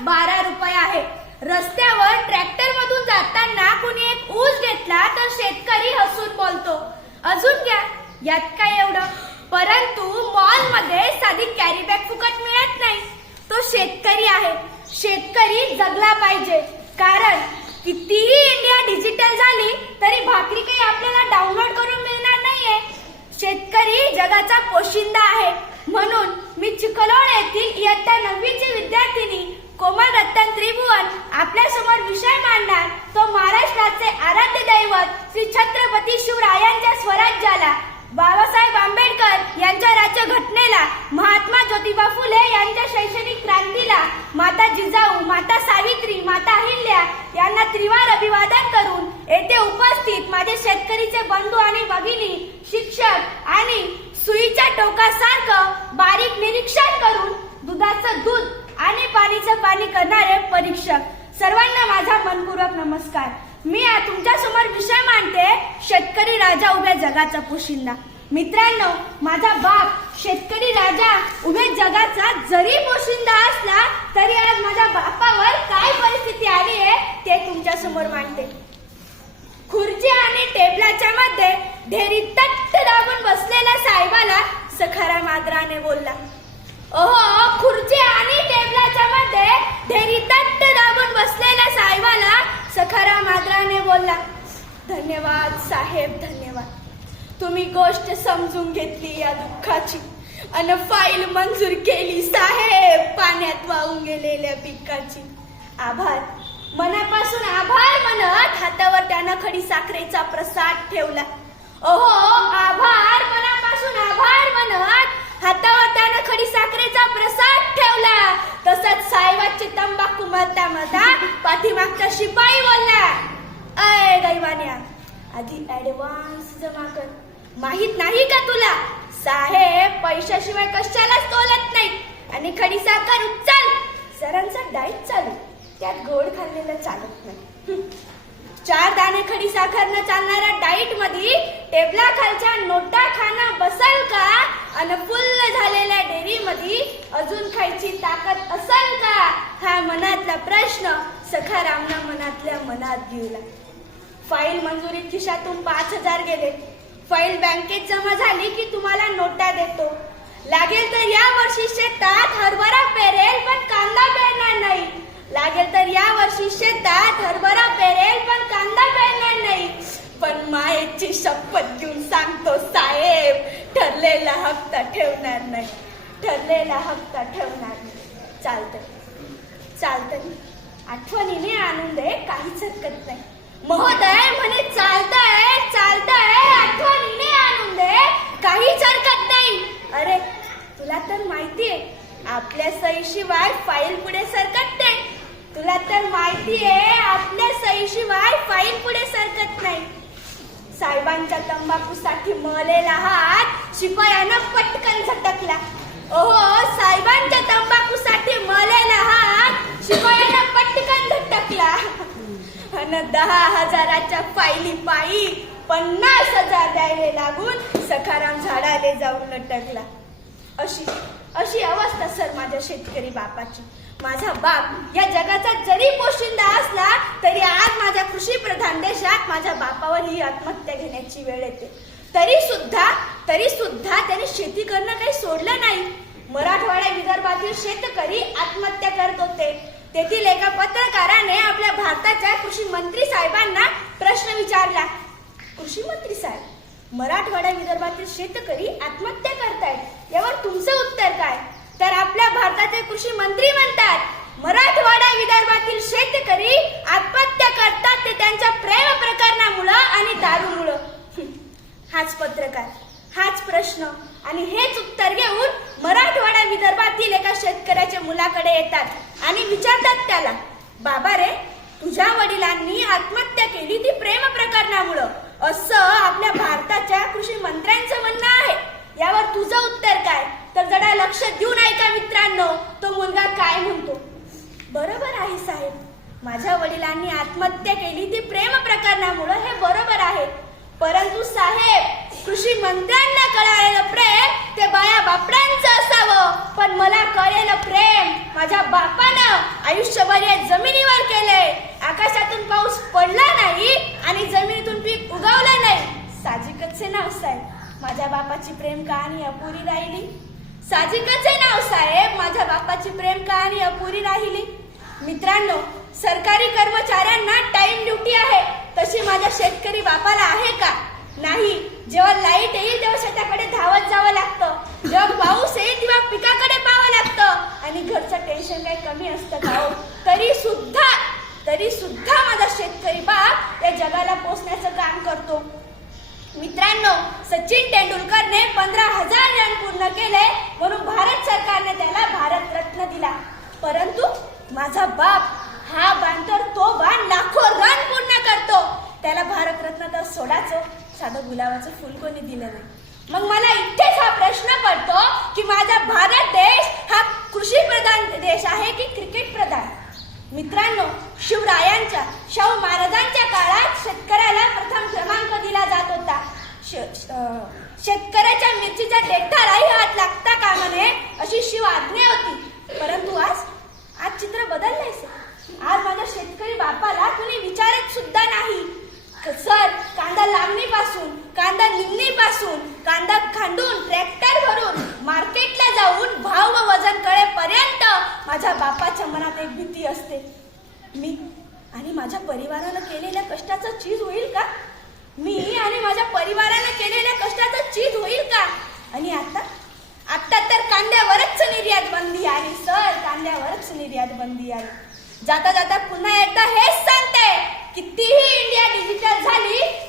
12 रुपये आहे. रस्त्यावर ट्रॅक्टर मधून जाताना कुणी एक ऊस घेतला तर शेतकरी हसून बोलतो, अजून घ्या, यात काय एवढं. परंतु मॉल मध्ये साधी कॅरी बॅग फुकट मिळत नाही. तो शेतकरी आहे. शेतकरी जगला पाहिजे, कारण कितीही इंडिया डिजिटल झाली तरी भाकरी काही आपल्याला डाउनलोड करून मिळणार नाहीये. शेतकरी जगाचा पोशिंदा आहे. म्हणून मी चिखलोड येथील इयत्ता 9वीची विद्यार्थिनी कोमल रतन त्रिभुवन आपल्या समोर विषय मांडणार तो महाराष्ट्राचे आराध्य दैवत श्री छत्रपती शिवरायांच्या स्वराज्याला, बाबासाहेब आंबेडकर यांच्या राज्यघटनेला, महात्मा ज्योतिबा फुले यांच्या शैक्षणिक क्रांतीला, माता जिजाऊ, माता सावित्री, माता अहिल्या यांना त्रिवार अभिवादन करून येथे उपस्थित माझे शेतकरीचे बंधू आणि भगिनी, शिक्षक आणि सुईच्या टोकासारखं बारीक निरीक्षण करून दुधाचं दूध आणि पाणीचं पाणी करणारे परीक्षक, सर्वांना माझा मनपूर्वक नमस्कार. मी तुमच्या समोर विषय मांडते, शेतकरी राजा उभ्या जगाचा पोशिंदा. मित्रांनो, माझा बाप शेतकरी राजा उभ्या जगाचा जरी पोशिंदा असला तरी आज माझ्या बापावर काय परिस्थिती आली आहे ते तुमच्या समोर मांडते. खुर्ची आणि टेबलाच्या मध्ये ढेरी तट्ट दाबून बसलेल्या साहेबाला सखाराम आदराने बोलला. ओहो, खुर्ची आणि टेबलाच्या मध्ये ढेरी तट्ट दाबून बसलेल्या साहेबाला सखाराम आदराने बोलला. धन्यवाद साहेब, धन्यवाद. तुम्ही गोष्ट समजून घेतली या दुःखाची अन फाईल मंजूर केली साहेब पाण्यात वाहून गेलेल्या पिकाची. आभार, मनापासून आभार म्हणत हातावर त्यानं खडी साखरेचा प्रसाद ठेवला. ओहो, आभार, मनापासून आभार म्हणत हातावर त्यानं खडी साखरेचा प्रसाद ठेवला. तसंच साहेबाची तंबाखू मळता मळता पाठीमागचा शिपाई बोलला, अय दैवान्या, आधी ऍडव्हान्स जमा कर. माहित नाही का तुला, साहेब पैशाशिवाय कशालाच तोलत नाही. आणि खडी साखर उचल. सरांचा डाएट चालू, त्यात गोड खाल्लेलं चालत नाही. 4 दाणे खडी साखर न चालणाऱ्या डाईट मध्ये टेबला खालच्या नोटा खाणं बसल का? अन फुल्ल झालेल्या डेअरी मध्ये अजून खायची ताकद असल का? हा मनातला प्रश्न सखारामनं मनातल्या मनात घेऊला. फाईल मंजुरीत खिशातून 5,000 गेले. फाईल बँकेत जमा झाली की तुम्हाला नोटा देतो. लागेल तर या वर्षी शेतात हरभरा पेरेल पण कांदा पेरणार नाही. लागेल तर या वर्षी शेतात हरभरा पेरेल पण कांदा पेरणार नाही. पण मायेची शपथ घेऊन सांगतो साहेब, ठरलेला हप्ता ठेवणार नाही. ठरलेला हप्ता ठेवणार नाही. चालतंय, आठवणीने आणून दे, काहीच हरकत नाही. महोदय म्हणे चालतंय, आठवणीने आणून दे, काहीच हरकत नाही. अरे तुला तर माहितीये आपल्या सहीशिवाय फाईल पुढे सरकत नाही. तुला तर माहितीये आपल्या सहीशिवाय फाईल पुढे सरकत नाही. साहेबांच्या तंबाखूसाठी मळलेला हात शिपायानं पटकन झटकला. ओहो, साहेबांच्या तंबाखूसाठी मळलेला हात शिपायानं पटकन झटकला. अन 10,000च्या फाईली पायी 50,000 द्यायला लागून सखाराम झाडाले जाऊन लटकला. अशी अवस्था सर माझ्या शेतकरी बापाची. माझा बाप या जगाचा जरी पोशिंदा असला तरी आज माझ्या कृषी प्रधान देशात माझ्या बापावर ही आत्महत्या घेण्याची वेळ येते. तरी सुद्धा त्याने शेती करणं काही सोडलं नाही. मराठवाड्या विदर्भातील शेतकरी आत्महत्या करत होते. तेथील एका पत्रकाराने आपल्या भारताच्या कृषी मंत्री साहेबांना प्रश्न विचारला, कृषी मंत्री साहेब, मराठवाड्या विदर्भातील शेतकरी आत्महत्या करतायत, यावर तुमचं उत्तर काय? तर आपल्या भारताचे कृषी मंत्री म्हणतात, मराठवाडा विदर्भातील शेतकरी आत्महत्या करतात ते त्यांच्या प्रेम प्रकरणामुळं आणि दारूमुळं. हाच पत्रकार, हाच प्रश्न आणि हेच उत्तर घेऊन मराठवाडा विदर्भातील एका शेतकऱ्याच्या मुलाकडे येतात आणि विचारतात त्याला, बाबा रे, तुझ्या वडिलांनी आत्महत्या केली ती प्रेम प्रकरणामुळं, असं आपल्या भारताच्या कृषी मंत्र्यांचं म्हणणं आहे. यावर तुझं उत्तर काय? तर जरा लक्ष देऊन ऐका मित्रांनो, तो मुलगा काय म्हणतो. बरोबर आहे साहेब, माझ्या वडिलांनी आत्महत्या केली ती प्रेम प्रकरणामुळं, हे बरोबर आहे. परंतु साहेब, कृषी मंत्र्यांना कळालेलं प्रेम ते बाया बापड्यांचं असावं, पण मला कळलेलं प्रेम माझ्या बापानं आयुष्यभर या जमिनीवर केलंय. आकाशातून पाऊस पडला नाही आणि जमिनीतून पीक उगवलं नाही. साहजिकच आहे नाव साहेब, माझ्या बापाची प्रेम कहाणी अपुरी राहिली. साहजिकच आहे नाव साहेब, माझ्या बापाची प्रेम कहाणी अपुरी राहिली. मित्रांनो, सरकारी कर्मचाऱ्यांना टाइम ड्युटी आहे, तशी माझ्या शेतकरी बापाला आहे का? नाही. जेव्हा लाईट येईल तेव्हा शेताकडे धावत जावं लागतं, जेव्हा पाऊस येईल तेव्हा पिकाकडे पाहावं लागतं आणि घरचं टेन्शन काही कमी असतं का हो? तरी सुद्धा माझा शेतकरी बाप या जगाला पोचण्याचं काम करतो. मित्रांनो, सचिन तेंडुलकरने 15,000 रन पूर्ण केले म्हणून भारत सरकारने त्याला भारतरत्न दिला. परंतु माझा बाप हा बाण तर तो बाण लाखो रन पूर्ण करतो. त्याला भारतरत्न तर सोडाचं, साधं गुलाबाचं फुल कोणी दिलं नाही. मग मला इथेच हा प्रश्न पडतो की माझा भारत देश हा कृषी प्रधान देश आहे की क्रिकेट प्रधान? मित्रांनो, शिवरायांच्या, शाहू महाराजांच्या काळात शेतकऱ्याला प्रथम क्रमांक दिला जात होता. शेतकऱ्याच्या मिरचीच्या देठालाही हात लागता कामा नये अशी शिव आज्ञा होती. परंतु आज चित्र बदललंय सर. आज माझ्या शेतकरी बापाला कुणी विचारत सुद्धा नाही. सर, कांदा लावणीपासून, कांदा निमणीपासून, कांदा खांडून, ट्रॅक्टर भरून, मार्केटला जाऊन भाव व वजन कळेपर्यंत माझ्या बापाच्या मनात एक भीती असते. मी आणि माझ्या परिवारानं केलेल्या कष्टाचं चीज होईल का? मी आणि माझ्या परिवारानं केलेल्या कष्टाचं चीज होईल का? आणि आता तर कांद्यावरच निर्यात बंदी आली सर, कांद्यावरच निर्यात बंदी आली. जाता जाता पुन्हा एकदा हेच सांगते, कितीही इंडिया डिजिटल झाली